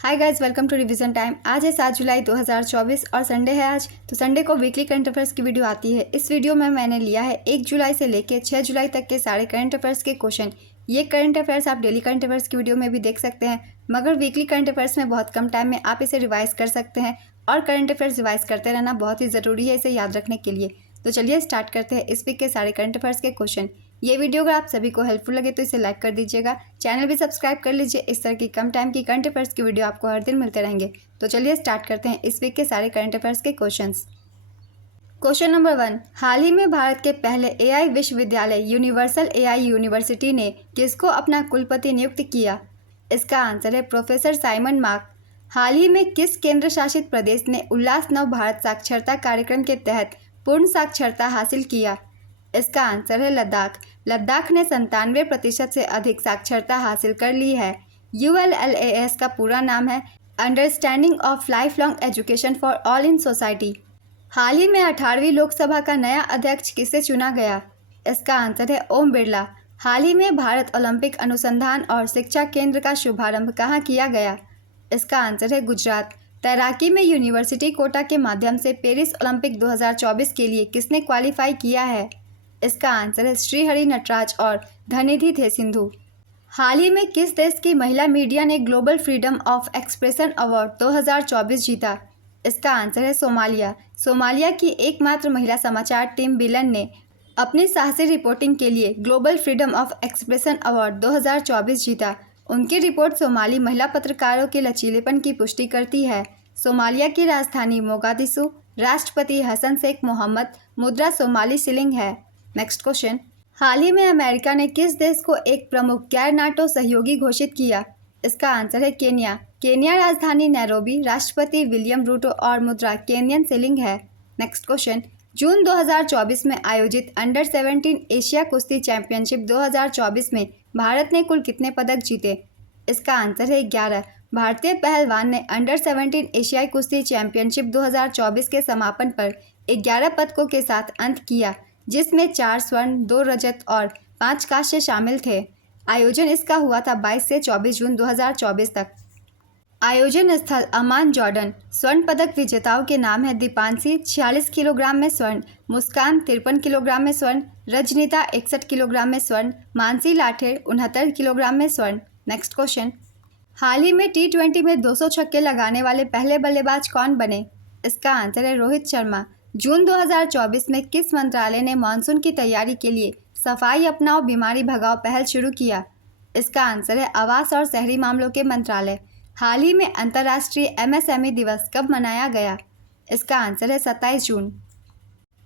Hi guys, welcome to revision time. आज है 7 जुलाई 2024 और संडे है आज। तो संडे को वीकली करंट अफेयर्स की वीडियो आती है। इस वीडियो में मैंने लिया है 1 जुलाई से लेकर 6 जुलाई तक के सारे करंट अफेयर्स के क्वेश्चन। ये करंट अफेयर्स आप डेली करंट अफेयर्स की वीडियो में भी देख सकते हैं, मगर वीकली करंट अफेयर्स में बहुत कम टाइम में आप इसे रिवाइज कर सकते हैं और करंट अफेयर्स रिवाइज करते रहना बहुत ही ज़रूरी है इसे याद रखने के लिए। तो चलिए स्टार्ट करते हैं इस वीक के सारे करंट अफेयर्स के क्वेश्चन। ये वीडियो अगर आप सभी को हेल्पफुल लगे तो इसे लाइक कर दीजिएगा, चैनल भी सब्सक्राइब कर लीजिए। इस तरह की कम टाइम की करंट अफेयर्स की वीडियो आपको हर दिन मिलते रहेंगे। तो चलिए स्टार्ट करते हैं इस वीक के सारे करंट अफेयर्स के क्वेश्चंस। क्वेश्चन नंबर 1, हाल ही में भारत के पहले एआई विश्वविद्यालय यूनिवर्सल एआई यूनिवर्सिटी ने किसको अपना कुलपति नियुक्त किया? इसका आंसर है प्रोफेसर साइमन मार्क। हाल ही में किस केंद्र शासित प्रदेश ने उल्लास नव भारत साक्षरता कार्यक्रम के तहत पूर्ण साक्षरता हासिल किया? इसका आंसर है लद्दाख। लद्दाख ने 97% से अधिक साक्षरता हासिल कर ली है। ULLAS का पूरा नाम है understanding of life long education for all in society. हाल ही में 18वीं लोकसभा का नया अध्यक्ष किसे चुना गया? इसका आंसर है ओम बिरला। हाल ही में भारत ओलंपिक अनुसंधान और शिक्षा केंद्र का शुभारंभ कहाँ किया गया? इसका आंसर है गुजरात। तैराकी में यूनिवर्सिटी कोटा के माध्यम से पेरिस ओलंपिक 2024 के लिए किसने क्वालिफाई किया है? इसका आंसर है श्रीहरि नटराज और धनिधि थे सिंधु। हाल ही में किस देश की महिला मीडिया ने global freedom of expression award 2024 जीता? इसका आंसर है सोमालिया। सोमालिया की एकमात्र महिला समाचार टीम बिलन ने अपनी साहसी रिपोर्टिंग के लिए global freedom of expression award 2024 जीता। उनकी रिपोर्ट सोमाली महिला पत्रकारों के लचीलेपन की पुष्टि करती है। सोमालिया की राजधानी मोगादिशु। राष्ट्रपति हसन शेख मोहम्मद। मुद्रा सोमाली शिलिंग है। नेक्स्ट क्वेश्चन, हाल ही में अमेरिका ने किस देश को एक प्रमुख गैर नाटो सहयोगी घोषित किया? इसका आंसर है केन्या। केन्या राजधानी नैरोबी। राष्ट्रपति विलियम रूटो और मुद्रा केनियन शिलिंग है। नेक्स्ट क्वेश्चन, जून 2024 में आयोजित अंडर 17 एशिया कुश्ती चैंपियनशिप 2024 में भारत ने कुल कितने पदक जीते? इसका आंसर है 11। भारतीय पहलवान ने अंडर 17 एशियाई कुश्ती चैंपियनशिप 2024 के समापन पर 11 पदकों के साथ अंत किया, जिसमें 4 स्वर्ण, 2 रजत और 5 कांस्य शामिल थे। आयोजन इसका हुआ था 22 से 24 जून 2024 तक। आयोजन स्थल अमान, जॉर्डन। स्वर्ण पदक विजेताओं के नाम है दीपांशी 46 किलोग्राम में स्वर्ण, मुस्कान 53 किलोग्राम में स्वर्ण, रजनीता 61 किलोग्राम में स्वर्ण, मानसी लाठेर 69 किलोग्राम में स्वर्ण। नेक्स्ट क्वेश्चन, हाल ही में T20 में 200 छक्के लगाने वाले पहले बल्लेबाज कौन बने? इसका आंसर है रोहित शर्मा। जून 2024 में किस मंत्रालय ने मानसून की तैयारी के लिए सफाई अपनाओ बीमारी भगाओ पहल शुरू किया? इसका आंसर है आवास और शहरी मामलों के मंत्रालय। हाल ही में अंतर्राष्ट्रीय MSME दिवस कब मनाया गया? इसका आंसर है 27 जून।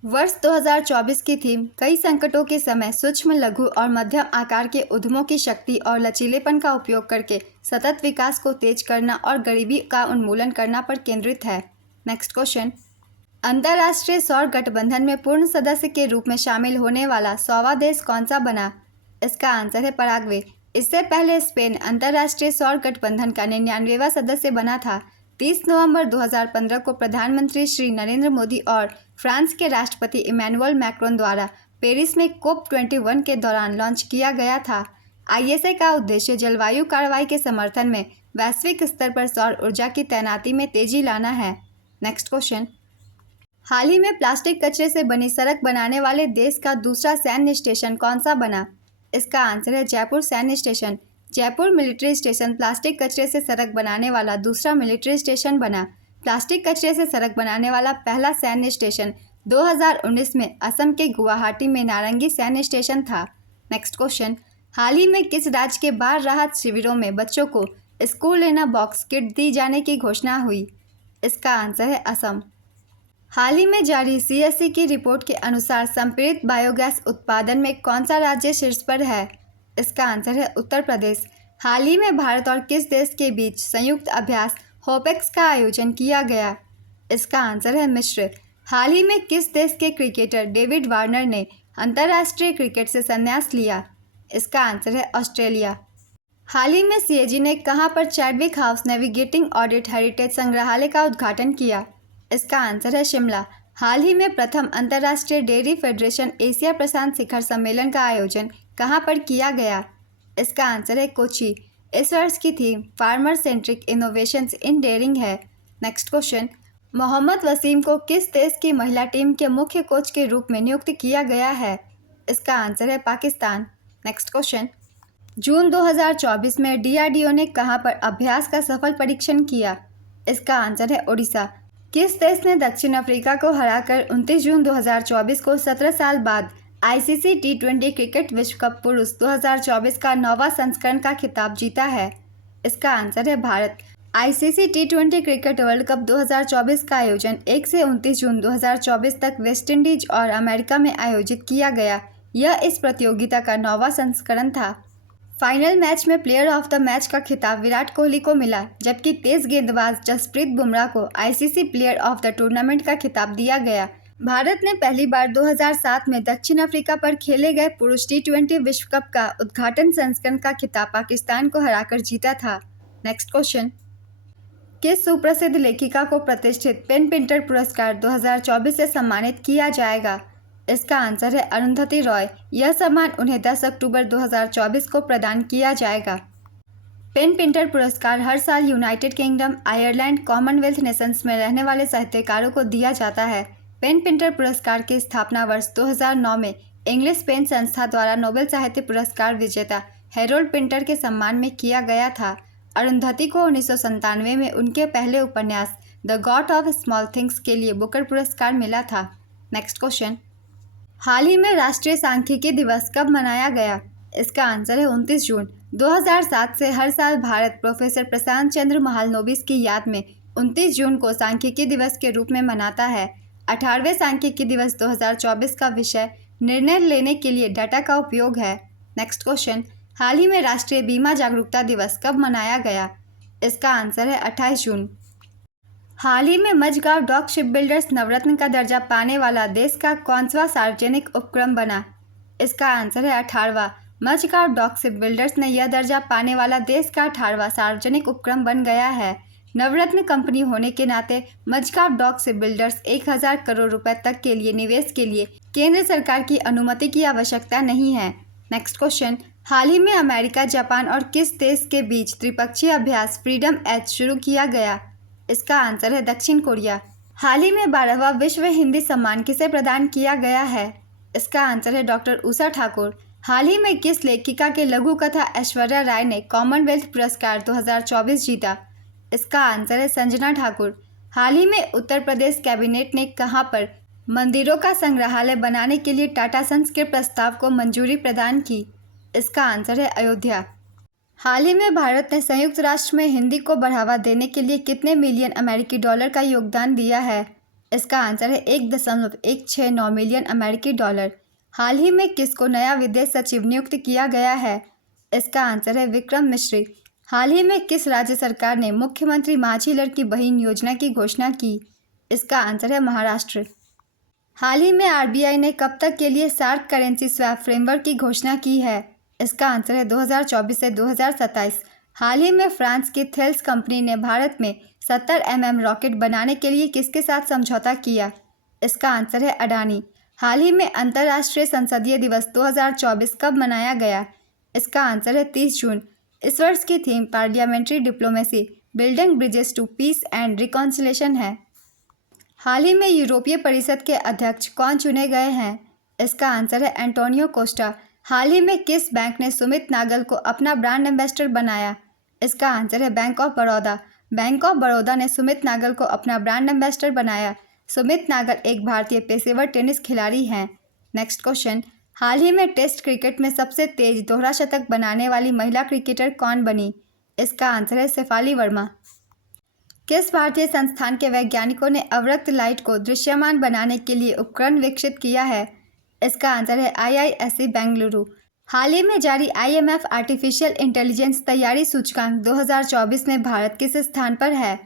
वर्ष 2024 की थीम कई संकटों के समय सूक्ष्म, लघु और मध्यम आकार के उद्यमों की शक्ति और लचीलेपन का उपयोग करके सतत विकास को तेज करना और गरीबी का उन्मूलन करना पर केंद्रित है। नेक्स्ट क्वेश्चन, अंतर्राष्ट्रीय सौर गठबंधन में पूर्ण सदस्य के रूप में शामिल होने वाला 100वां देश कौन सा बना? इसका आंसर है पराग्वे। इससे पहले स्पेन अंतर्राष्ट्रीय सौर गठबंधन का 99वां सदस्य बना था। 30 नवंबर 2015 को प्रधानमंत्री श्री नरेंद्र मोदी और फ्रांस के राष्ट्रपति इमैनुअल मैक्रोन द्वारा पेरिस में COP21 के दौरान लॉन्च किया गया था। ISA का उद्देश्य जलवायु कार्रवाई के समर्थन में वैश्विक स्तर पर सौर ऊर्जा की तैनाती में तेजी लाना है। नेक्स्ट क्वेश्चन, हाल ही में प्लास्टिक कचरे से बनी सड़क बनाने वाले देश का दूसरा सैन्य स्टेशन कौन सा बना? इसका आंसर है जयपुर सैन्य station. Jaipur military station plastic कचरे से सड़क बनाने वाला दूसरा मिलिट्री स्टेशन बना। प्लास्टिक कचरे से सड़क बनाने वाला पहला सैन्य स्टेशन 2019 में असम के गुवाहाटी में नारंगी सैन्य स्टेशन था। नेक्स्ट क्वेश्चन, हाल ही में किस राज्य के बाढ़ राहत शिविरों में बच्चों को स्कूल लेना बॉक्स किट दी जाने की घोषणा हुई? इसका आंसर है असम। हाल ही में जारी CSE की रिपोर्ट के अनुसार संपीड़ित बायोगैस उत्पादन में कौन सा राज्य शीर्ष पर है? इसका आंसर है उत्तर प्रदेश। हाल ही में भारत और किस देश के बीच संयुक्त अभ्यास होपेक्स का आयोजन किया गया? इसका आंसर है मिस्र। हाल ही में किस देश के क्रिकेटर डेविड वार्नर ने अंतर्राष्ट्रीय क्रिकेट से संन्यास लिया? इसका आंसर है ऑस्ट्रेलिया। हाल ही में CAG ने कहां पर Chadwick house navigating audit heritage संग्रहालय का उद्घाटन किया? इसका आंसर है शिमला। हाल ही में प्रथम अंतर्राष्ट्रीय डेयरी फेडरेशन एशिया प्रशांत शिखर सम्मेलन का आयोजन कहां पर किया गया? इसका आंसर है कोची। इस वर्ष की थीम फार्मर सेंट्रिक इनोवेशंस इन डेयरिंग है। नेक्स्ट क्वेश्चन, मोहम्मद वसीम को किस देश की महिला टीम के मुख्य कोच के रूप में नियुक्त किया गया है? इसका आंसर है पाकिस्तान। नेक्स्ट क्वेश्चन, जून 2024 में डीआरडीओ ने कहां पर अभ्यास का सफल परीक्षण किया? इसका आंसर है ओडिशा। किस देश ने दक्षिण अफ्रीका को हराकर 29 जून 2024 को 17 साल बाद आईसीसी टी20 क्रिकेट विश्व कप पुरुष 2024 का 9वां संस्करण का खिताब जीता है? इसका आंसर है भारत। आईसीसी टी20 क्रिकेट वर्ल्ड कप 2024 का आयोजन 1 से 29 जून 2024 तक वेस्टइंडीज और अमेरिका में आयोजित किया गया। यह इस प्रतियोगिता का 9वां संस्करण था। फाइनल मैच में प्लेयर ऑफ द मैच का खिताब विराट कोहली को मिला, जबकि तेज गेंदबाज जसप्रीत बुमराह को ICC player of the tournament का खिताब दिया गया। भारत ने पहली बार 2007 में दक्षिण अफ्रीका पर खेले गए पुरुष टी20 विश्व कप का उद्घाटन संस्करण का खिताब पाकिस्तान को हराकर जीता था। नेक्स्ट क्वेश्चन, किस सुप्रसिद्ध लेखिका को प्रतिष्ठित पेन पिंटर पुरस्कार 2024 से सम्मानित किया जाएगा? इसका आंसर है अरुंधति रॉय। यह सम्मान उन्हें 10 अक्टूबर 2024 को प्रदान किया जाएगा। पेन पिंटर पुरस्कार हर साल United kingdom, Ireland, Commonwealth Nations में रहने वाले साहित्यकारों को दिया जाता है। पेन पिंटर पुरस्कार की स्थापना वर्ष 2009 में इंग्लिश पेन संस्था द्वारा नोबेल साहित्य पुरस्कार विजेता हैरोल्ड पिंटर के सम्मान में किया गया था। अरुंधति को 1997 में उनके पहले उपन्यास the God of small things के लिए बुकर पुरस्कार मिला था। नेक्स्ट क्वेश्चन, हाल ही में राष्ट्रीय सांख्यिकी दिवस कब मनाया गया? इसका आंसर है 29 जून। 2007 से हर साल भारत प्रोफेसर प्रशांत चंद्र महालनोबिस की याद में 29 जून को सांख्यिकी दिवस के रूप में मनाता है। 18वें सांख्यिकी दिवस 2024 का विषय निर्णय लेने के लिए डाटा का उपयोग है। नेक्स्ट क्वेश्चन, हाल ही में राष्ट्रीय बीमा जागरूकता दिवस कब मनाया गया? इसका आंसर है 28 जून। हाल ही में मझगांव डॉक शिप बिल्डर्स नवरत्न का दर्जा पाने वाला देश का कौनसा सार्वजनिक उपक्रम बना? इसका आंसर है 18वां। मझगांव डॉक शिप बिल्डर्स ने यह दर्जा पाने वाला देश का 18वां सार्वजनिक उपक्रम बन गया है। नवरत्न कंपनी होने के नाते Mazagon dock ship builders 1000 crore रुपए तक के लिए निवेश के लिए केंद्र सरकार की अनुमति की आवश्यकता नहीं है। नेक्स्ट क्वेश्चन, हाल ही में अमेरिका, जापान और किस देश के बीच त्रिपक्षीय अभ्यास फ्रीडम एच शुरू किया गया? इसका आंसर है दक्षिण कोरिया। हाल ही में 12वां विश्व हिंदी सम्मान किसे प्रदान किया गया है? इसका आंसर है डॉक्टर उषा ठाकुर। हाल ही में किस लेखिका के लघु कथा ऐश्वर्या राय ने कॉमनवेल्थ पुरस्कार 2024 जीता? इसका आंसर है संजना ठाकुर। हाल ही में उत्तर प्रदेश कैबिनेट ने कहां पर मंदिरों का संग्रहालय बनाने के लिए टाटा सन्स के प्रस्ताव को मंजूरी प्रदान की? इसका आंसर है अयोध्या। हाल ही में भारत ने संयुक्त राष्ट्र में हिंदी को बढ़ावा देने के लिए कितने मिलियन अमेरिकी डॉलर का योगदान दिया है? इसका आंसर है 1.169 मिलियन अमेरिकी डॉलर। हाल ही में किसको नया विदेश सचिव नियुक्त किया गया है? इसका आंसर है विक्रम मिश्री। हाल ही में किस राज्य सरकार ने मुख्यमंत्री माझी लड़की बहन योजना की घोषणा की? इसका आंसर है महाराष्ट्र। हाल ही में आरबीआई ने कब तक के लिए सार्क करेंसी स्वैप फ्रेमवर्क की घोषणा की है? इसका आंसर है 2024 से 2027। हाल ही में फ्रांस की थेल्स कंपनी ने भारत में 70 mm रॉकेट बनाने के लिए किसके साथ समझौता किया? इसका आंसर है अडानी। हाल ही में अंतर्राष्ट्रीय संसदीय दिवस 2024 कब मनाया गया? इसका आंसर है 30 जून। इस वर्ष की theme parliamentary diplomacy, building bridges to peace and reconciliation है। हाल ही में यूरोपीय परिषद के अध्यक्ष कौन चुने गए हैं? इसका आंसर है एंटोनियो कोस्टा। हाल ही में किस बैंक ने सुमित नागल को अपना ब्रांड एम्बेसडर बनाया? इसका आंसर है bank of Baroda. Bank of Baroda ने सुमित नागल को अपना ब्रांड एम्बेसडर बनाया। सुमित नागल एक भारतीय पेशेवर टेनिस खिलाड़ी हैं। नेक्स्ट क्वेश्चन, हाल ही में टेस्ट क्रिकेट में सबसे तेज दोहरा शतक बनाने वाली महिला क्रिकेटर कौन बनी? इसका आंसर है शेफाली वर्मा। किस भारतीय संस्थान के वैज्ञानिकों ने अवरक्त लाइट को दृश्यमान बनाने के लिए उपकरण विकसित किया है? इसका आंसर है IISc बेंगलुरु। हाल ही में जारी IMF आर्टिफिशियल इंटेलिजेंस तैयारी सूचकांक 2024 में भारत किस स्थान पर है?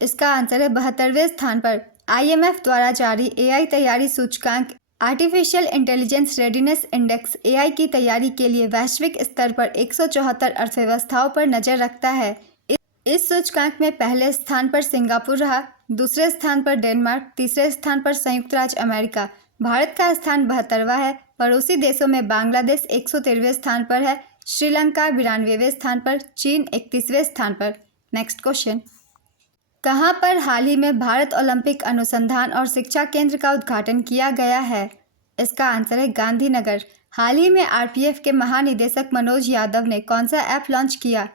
इसका आंसर है 72वें स्थान पर। IMF द्वारा जारी AI तैयारी सूचकांक artificial intelligence readiness index AI की तैयारी के लिए वैश्विक स्तर पर 174 अर्थव्यवस्थाओं पर नजर रखता है। इस सूचकांक में पहले स्थान पर सिंगापुर रहा, दूसरे स्थान पर डेनमार्क, तीसरे स्थान पर संयुक्त राज्य अमेरिका। भारत का स्थान 72वां है। पड़ोसी देशों में बांग्लादेश 113वें स्थान पर है, श्रीलंका 92वें स्थान पर, चीन 31वें स्थान पर। नेक्स्ट क्वेश्चन, कहाँ पर हाल ही में भारत ओलंपिक अनुसंधान और शिक्षा केंद्र का उद्घाटन किया गया है? इसका आंसर है गांधीनगर। हाल ही में आरपीएफ के महानिदेशक मनोज यादव ने कौन सा ऐप लॉन्च किया?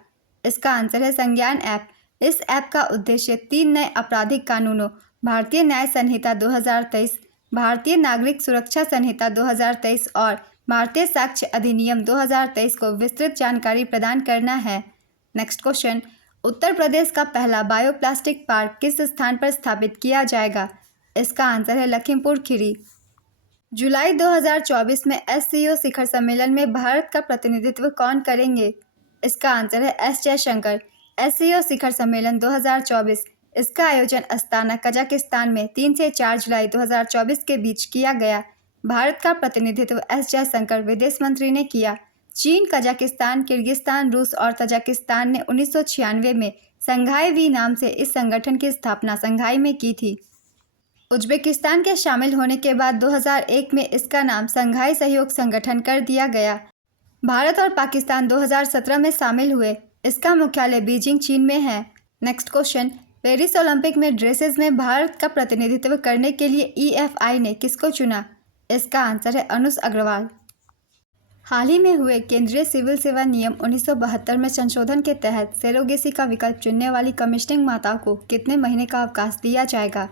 इसका आंसर है संज्ञान ऐप। इस ऐप का उद्देश्य 3 नए आपराधिक कानूनों भारतीय न्याय संहिता 2023, भारतीय नागरिक सुरक्षा संहिता 2023 और भारतीय साक्ष्य अधिनियम 2023 को विस्तृत जानकारी प्रदान करना है। नेक्स्ट क्वेश्चन, उत्तर प्रदेश का पहला बायोप्लास्टिक पार्क किस स्थान पर स्थापित किया जाएगा? इसका आंसर है लखीमपुर खीरी। जुलाई 2024 में एससीओ शिखर सम्मेलन में भारत का प्रतिनिधित्व कौन करेंगे? इसका आंसर है एस जयशंकर। एससीओ शिखर सम्मेलन 2024, इसका आयोजन अस्ताना कजाकिस्तान में 3 से 4 जुलाई 2024 के बीच किया गया। भारत का प्रतिनिधित्व एस जयशंकर विदेश मंत्री ने किया। चीन, कजाकिस्तान, किर्गिस्तान, रूस और तजाकिस्तान ने 1996 में संघाई वी नाम से इस संगठन की स्थापना संघाई में की थी। उज्बेकिस्तान के शामिल होने के बाद 2001 में इसका नाम संघाई सहयोग संगठन कर दिया गया। भारत और पाकिस्तान 2017 में शामिल हुए। इसका मुख्यालय बीजिंग, चीन में है। नेक्स्ट क्वेश्चन, पेरिस ओलंपिक में ड्रेसेस में भारत का प्रतिनिधित्व करने के लिए ईएफआई ने किसको चुना? इसका आंसर है अनुज अग्रवाल। हाल ही में हुए केंद्रीय सिविल सेवा नियम 1972 में संशोधन के तहत सेरोगेसी का विकल्प चुनने वाली कमीशनिंग माताओं को कितने महीने का अवकाश दिया जाएगा?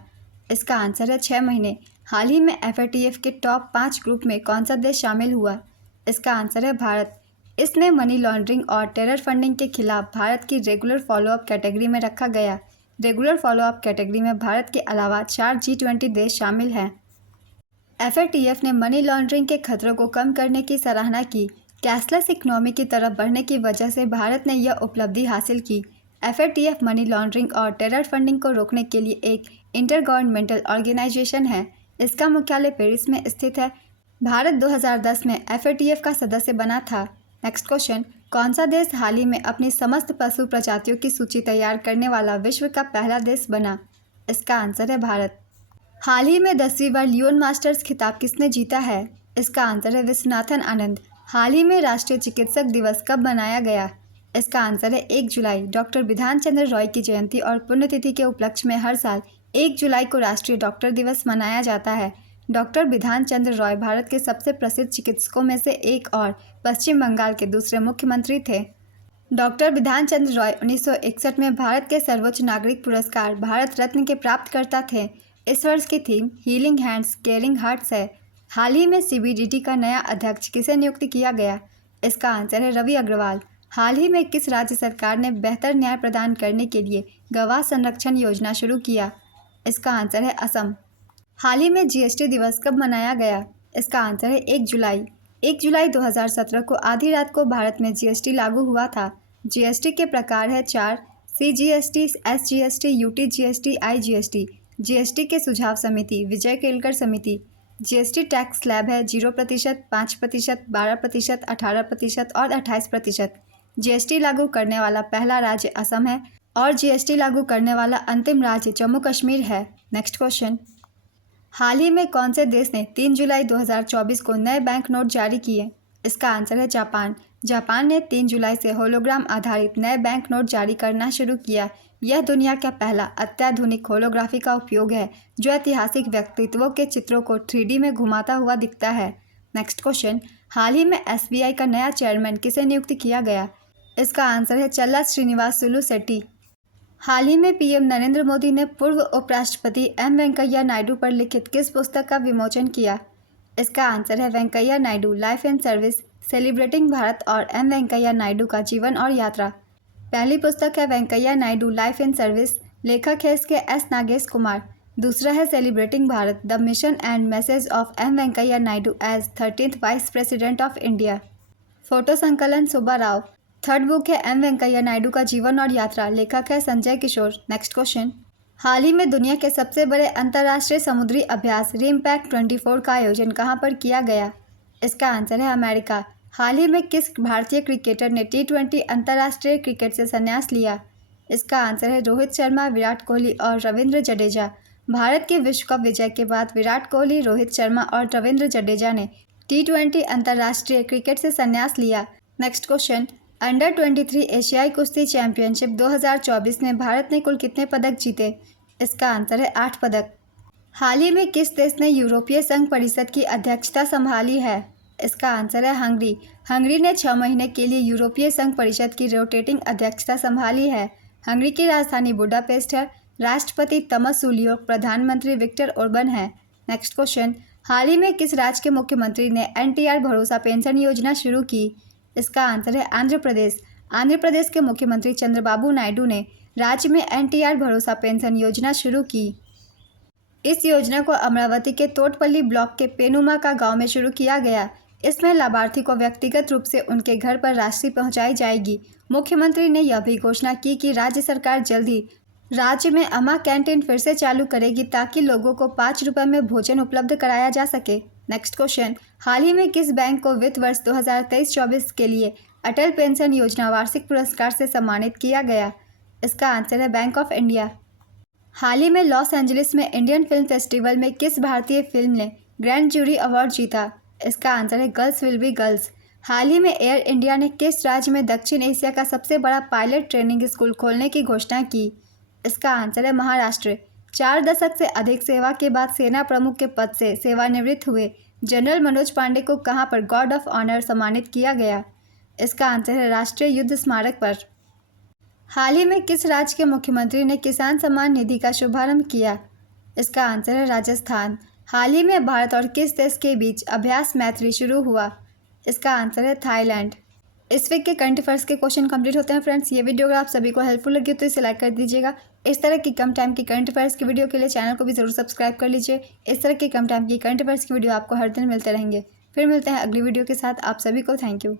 इसका आंसर है 6 महीने। हाल ही में एफएटीएफ के टॉप 5 ग्रुप में कौन सा देश शामिल हुआ? इसका आंसर है भारत। इसमें मनी लॉन्ड्रिंग और टेरर फंडिंग के खिलाफ भारत की रेगुलर फॉलोअप कैटेगरी में रखा गया। रेगुलर फॉलोअप कैटेगरी में भारत के अलावा 4 G20 देश शामिल हैं। एफएटीएफ ने मनी लॉन्ड्रिंग के खतरों को कम करने की सराहना की। कैशलेस इकोनॉमी की तरफ बढ़ने की वजह से भारत ने यह उपलब्धि हासिल की। एफएटीएफ मनी लॉन्ड्रिंग और टेरर फंडिंग को रोकने के लिए एक इंटर गवर्नमेंटल ऑर्गेनाइजेशन है। इसका मुख्यालय पेरिस में स्थित है। भारत 2010 में एफएटीएफ का सदस्य बना था। नेक्स्ट क्वेश्चन, कौन सा देश हाल ही में अपनी समस्त पशु प्रजातियों की सूची तैयार करने वाला विश्व का पहला देश बना? इसका आंसर है भारत। हाल ही में 10वीं बार लियोन मास्टर्स खिताब किसने जीता है? इसका आंसर है विश्वनाथन आनंद। हाल ही में राष्ट्रीय चिकित्सक दिवस कब मनाया गया? इसका आंसर है 1 जुलाई। डॉक्टर बिधान चंद्र रॉय की जयंती और पुण्यतिथि के उपलक्ष्य में हर साल 1 जुलाई को राष्ट्रीय डॉक्टर दिवस मनाया जाता है। डॉक्टर बिधान चंद्र रॉय भारत के सबसे प्रसिद्ध चिकित्सकों में से एक और पश्चिम बंगाल के दूसरे मुख्यमंत्री थे। डॉक्टर बिधान चंद्र रॉय 1961 में भारत के सर्वोच्च नागरिक पुरस्कार भारत रत्न के प्राप्तकर्ता थे। इस वर्ष की theme healing hands caring hearts है। हाल ही में सीबीडीटी का नया अध्यक्ष किसे नियुक्त किया गया? इसका आंसर है रवि अग्रवाल। हाल ही में किस राज्य सरकार ने बेहतर न्याय प्रदान करने के लिए गवाह संरक्षण योजना शुरू किया? इसका आंसर है असम। हाल ही में जीएसटी दिवस कब मनाया गया? इसका आंसर है 1 जुलाई। 1 जुलाई 2017 को आधी रात को भारत में जीएसटी लागू हुआ था। जीएसटी के प्रकार है 4: CGST, SGST, UTGST, IGST. GST के सुझाव समिति विजय केलकर समिति। जीएसटी टैक्स स्लैब है 0%, 5%, 12%, 18% और 28%। जीएसटी लागू करने वाला पहला राज्य असम है और जीएसटी लागू करने वाला अंतिम राज्य जम्मू कश्मीर है। नेक्स्ट क्वेश्चन, हाल ही में कौन से देश ने 3 जुलाई 2024 को नए बैंक नोट जारी किए? इसका आंसर है जापान। जापान ने 3 जुलाई से होलोग्राम आधारित नए बैंक नोट जारी करना शुरू किया। यह दुनिया का पहला अत्याधुनिक होलोग्राफी का उपयोग है जो ऐतिहासिक व्यक्तित्वों के चित्रों को 3D में घुमाता हुआ दिखता है। नेक्स्ट क्वेश्चन, हाल ही में एसबीआई का नया चेयरमैन किसे नियुक्त किया गया? इसका आंसर है चल्ला श्रीनिवास सुलू शेट्टी। हाल ही में पीएम नरेंद्र मोदी ने पूर्व उपराष्ट्रपति एम वेंकैया नायडू पर लिखित किस पुस्तक का विमोचन किया? इसका आंसर है Venkaiah Naidu life and service celebrating Bharat और एम वेंकैया नायडू का जीवन और यात्रा। पहली पुस्तक है Venkaiah Naidu life and service, लेखक है इसके एस नागेश कुमार। दूसरा है celebrating Bharat the mission and message of M Venkaiah Naidu as 13th vice president of India. Photo संकलन सुब्बा राव। थर्ड बुक है एम वेंकैया नायडू का जीवन और यात्रा, लेखक है संजय किशोर। नेक्स्ट क्वेश्चन, हाल ही में दुनिया के सबसे बड़े अंतर्राष्ट्रीय समुद्री अभ्यास रिमपैक्ट 24 का आयोजन कहां पर किया गया? इसका आंसर है अमेरिका। हाल ही में किस भारतीय क्रिकेटर ने T20 अंतर्राष्ट्रीय क्रिकेट से संन्यास लिया? इसका आंसर है रोहित शर्मा, विराट कोहली और रविंद्र जडेजा। भारत के विश्व कप विजय के बाद विराट कोहली, रोहित शर्मा और रविंद्र जडेजा ने T20 अंतर्राष्ट्रीय क्रिकेट से संन्यास लिया। नेक्स्ट क्वेश्चन, अंडर 23 एशियाई कुश्ती चैंपियनशिप 2024 में भारत ने कुल कितने पदक जीते? इसका आंसर है 8 पदक। हाल ही में किस देश ने यूरोपीय संघ परिषद की अध्यक्षता संभाली है? इसका आंसर है हंगरी। हंगरी ने 6 महीने के लिए यूरोपीय संघ परिषद की रोटेटिंग अध्यक्षता संभाली है। हंगरी की राजधानी बुडापेस्ट है। राष्ट्रपति तमस सुलियोक, प्रधानमंत्री विक्टर ओर्बन है। नेक्स्ट क्वेश्चन, हाल ही में किस राज्य के मुख्यमंत्री ने एनटीआर भरोसा पेंशन योजना शुरू की? इसका आंसर है आंध्र प्रदेश। आंध्र प्रदेश के मुख्यमंत्री चंद्रबाबू नायडू ने राज्य में एनटीआर भरोसा पेंशन योजना शुरू की। इस योजना को अमरावती के तोटपल्ली ब्लॉक के पेनुमा का गांव में शुरू किया गया। इसमें लाभार्थी को व्यक्तिगत रूप से उनके घर पर राशि पहुंचाई जाएगी। मुख्यमंत्री ने यह भी घोषणा की कि राज्य सरकार जल्द ही राज्य में अम्मा कैंटीन फिर से चालू करेगी ताकि लोगों को 5 रुपये में भोजन उपलब्ध कराया जा सके। नेक्स्ट क्वेश्चन, हाल ही में किस बैंक को वित्त वर्ष 2023-24 के लिए अटल पेंशन योजना वार्षिक पुरस्कार से सम्मानित किया गया? इसका आंसर है बैंक ऑफ इंडिया। हाल ही में लॉस एंजलिस में इंडियन फिल्म फेस्टिवल में किस भारतीय फिल्म ने ग्रैंड जूरी अवार्ड जीता? इसका आंसर है गर्ल्स विल बी गर्ल्स। हाल ही में एयर इंडिया ने किस राज्य में दक्षिण एशिया का सबसे बड़ा पायलट ट्रेनिंग स्कूल खोलने की घोषणा की? इसका आंसर है महाराष्ट्र। 4 दशक से अधिक सेवा के बाद सेना प्रमुख के पद से सेवानिवृत्त हुए जनरल मनोज पांडे को कहां पर गॉर्ड ऑफ ऑनर सम्मानित किया गया? इसका आंसर है राष्ट्रीय युद्ध स्मारक पर। हाल ही में किस राज्य के मुख्यमंत्री ने किसान सम्मान निधि का शुभारंभ किया? इसका आंसर है राजस्थान। हाल ही में भारत और किस देश के बीच अभ्यास मैत्री शुरू हुआ? इसका आंसर है थाईलैंड। इस वीक के करंट अफेयर्स के क्वेश्चन कंप्लीट होते हैं फ्रेंड्स। ये वीडियो अगर आप सभी को हेल्पफुल लगी तो इसे लाइक कर दीजिएगा। इस तरह की कम टाइम की करंट अफेयर्स की वीडियो के लिए चैनल को भी जरूर सब्सक्राइब कर लीजिए। इस तरह की कम टाइम की करंट अफेयर्स की वीडियो आपको हर दिन मिलते रहेंगे। फिर मिलते हैं अगली वीडियो के साथ। आप सभी को थैंक यू।